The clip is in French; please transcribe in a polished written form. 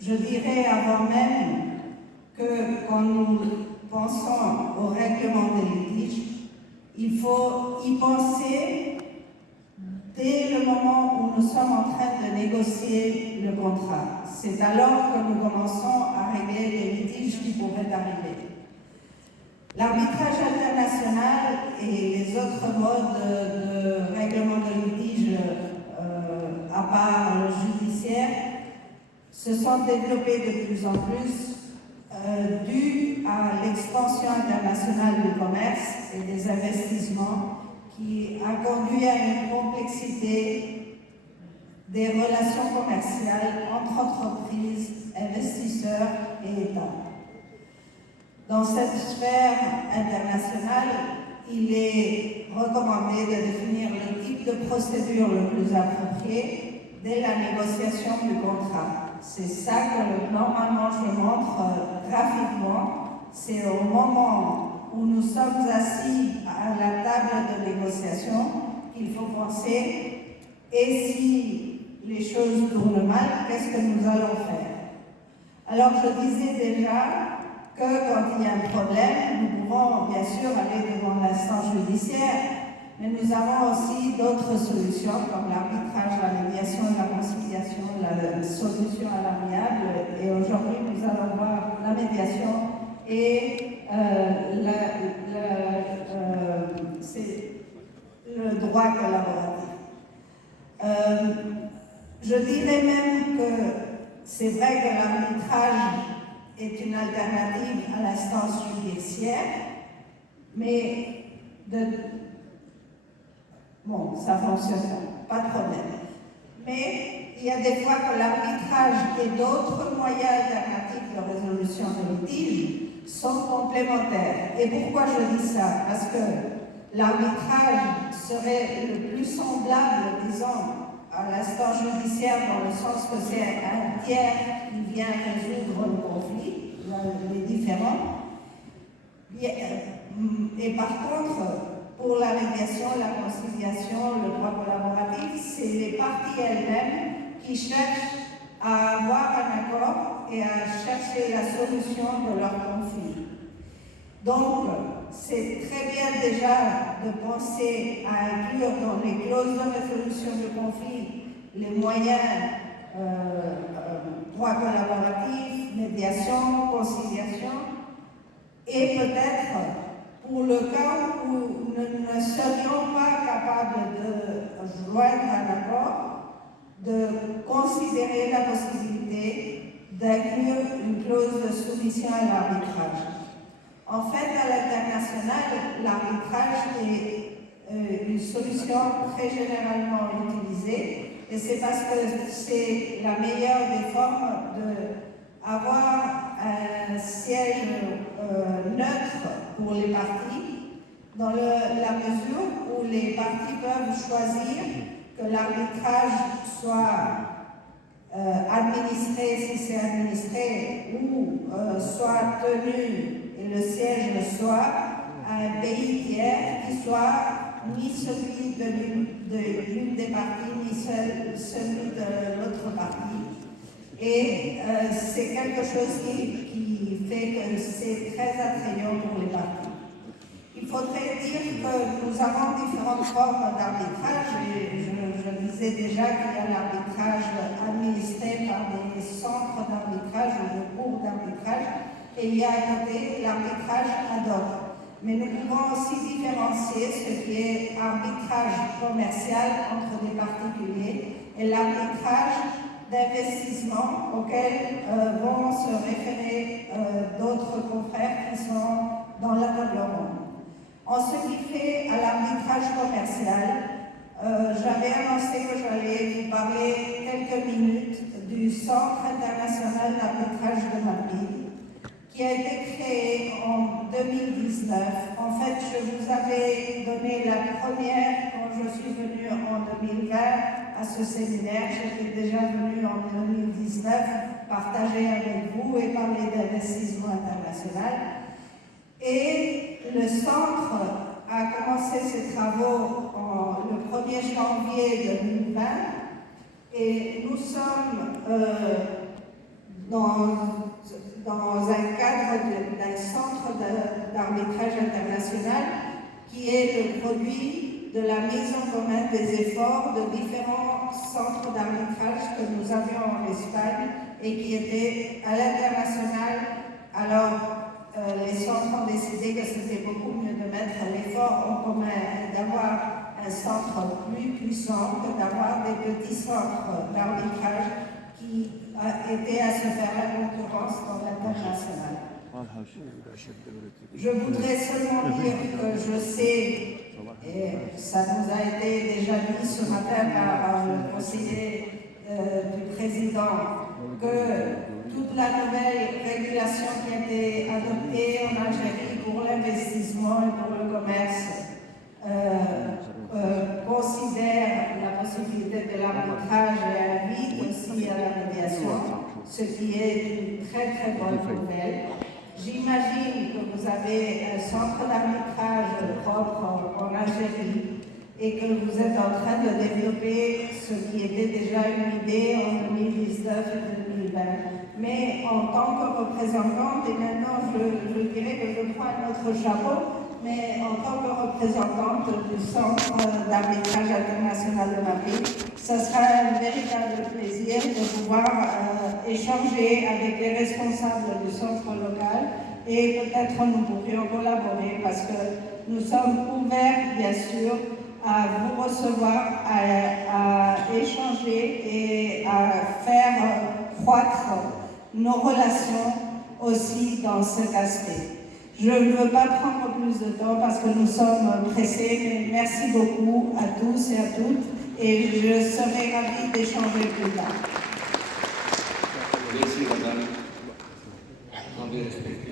Je dirais avant même que quand nous pensons au règlement des litiges, il faut y penser dès le moment où nous sommes en train de négocier le contrat. C'est alors que nous commençons à régler les litiges qui pourraient arriver. L'arbitrage international et les autres modes de règlement de litige à part le judiciaire se sont développés de plus en plus dû à l'expansion internationale du commerce et des investissements qui a conduit à une complexité des relations commerciales entre entreprises, investisseurs et États. Dans cette sphère internationale, il est recommandé de définir le type de procédure le plus approprié dès la négociation du contrat. C'est ça que normalement je montre graphiquement. C'est au moment où nous sommes assis à la table de négociation qu'il faut penser et si les choses tournent mal, qu'est-ce que nous allons faire? Alors je disais déjà que quand il y a un problème, nous pouvons bien sûr aller devant l'instance judiciaire, mais nous avons aussi d'autres solutions comme l'arbitrage, la médiation, la conciliation, la solution à l'amiable. Et aujourd'hui, nous allons voir la médiation et c'est le droit collaboratif. Je dirais même que c'est vrai que l'arbitrage est une alternative à l'instance judiciaire, mais bon, ça fonctionne, pas de problème. Mais il y a des fois que l'arbitrage et d'autres moyens alternatifs de résolution de litige sont complémentaires. Et pourquoi je dis ça? Parce que l'arbitrage serait le plus semblable, disons, à l'instance judiciaire dans le sens que c'est un tiers qui vient résoudre le conflit, les différents. Et par contre, pour la médiation, la conciliation, le droit collaboratif, c'est les parties elles-mêmes qui cherchent à avoir un accord et à chercher la solution de leur conflit. Donc, c'est très bien déjà de penser à inclure dans les clauses de résolution du conflit les moyens droit collaboratif, médiation, conciliation, et peut-être pour le cas où nous ne serions pas capables de joindre un accord, de considérer la possibilité d'inclure une clause de soumission à l'arbitrage. En fait, à l'international, l'arbitrage est une solution très généralement utilisée et c'est parce que c'est la meilleure des formes d'avoir un siège neutre pour les parties dans la mesure où les parties peuvent choisir que l'arbitrage soit administré, si c'est administré, ou soit tenu et le siège soit un pays tiers qui soit ni celui de l'une des parties, ni celui de l'autre partie. Et c'est quelque chose qui fait que c'est très attrayant pour les parties. Il faudrait dire que nous avons différentes formes d'arbitrage. Je disais déjà qu'il y a l'arbitrage administré par des centres d'arbitrage ou de cours d'arbitrage, et il y a à côté l'arbitrage ad hoc. Mais nous pouvons aussi différencier ce qui est arbitrage commercial entre des particuliers et l'arbitrage d'investissement auquel vont se référer d'autres confrères qui sont dans la table ronde. En ce qui fait à l'arbitrage commercial, j'avais annoncé que j'allais vous parler quelques minutes du Centre international d'arbitrage de Madrid, qui a été créé en 2019. En fait, je vous avais donné la première quand je suis venue en 2020 à ce séminaire. J'étais déjà venue en 2019 partager avec vous et parler d'investissement international. Et le centre a commencé ses travaux le 1er janvier 2020 et nous sommes dans un cadre d'un centre d'arbitrage international qui est le produit de la mise en commun des efforts de différents centres d'arbitrage que nous avions en Espagne et qui étaient à l'international. Alors, les centres ont décidé que c'était beaucoup mieux de mettre l'effort en commun et d'avoir un centre plus puissant que d'avoir des petits centres d'arbitrage qui étaient à se faire la concurrence dans l'international. Je voudrais seulement dire que je sais, et ça nous a été déjà dit ce matin par le conseiller du président, que toute la nouvelle régulation qui a été adoptée en Algérie pour l'investissement et pour le commerce considère la possibilité de l'arbitrage et invite aussi à la médiation, ce qui est une très très bonne nouvelle. J'imagine que vous avez un centre d'arbitrage propre en Algérie et que vous êtes en train de développer ce qui était déjà une idée en 2019 et 2020. Mais en tant que représentante, et maintenant je dirais que je prends un autre chapeau, mais en tant que représentante du Centre d'arbitrage international de Madrid, ce sera un véritable plaisir de pouvoir échanger avec les responsables du centre local et peut-être nous pourrions collaborer parce que nous sommes ouverts, bien sûr, à vous recevoir, à échanger et à faire croître nos relations aussi dans cet aspect. Je ne veux pas prendre plus de temps parce que nous sommes pressés, mais merci beaucoup à tous et à toutes et je serai ravie d'échanger plus tard. Merci, madame. Rendez respect.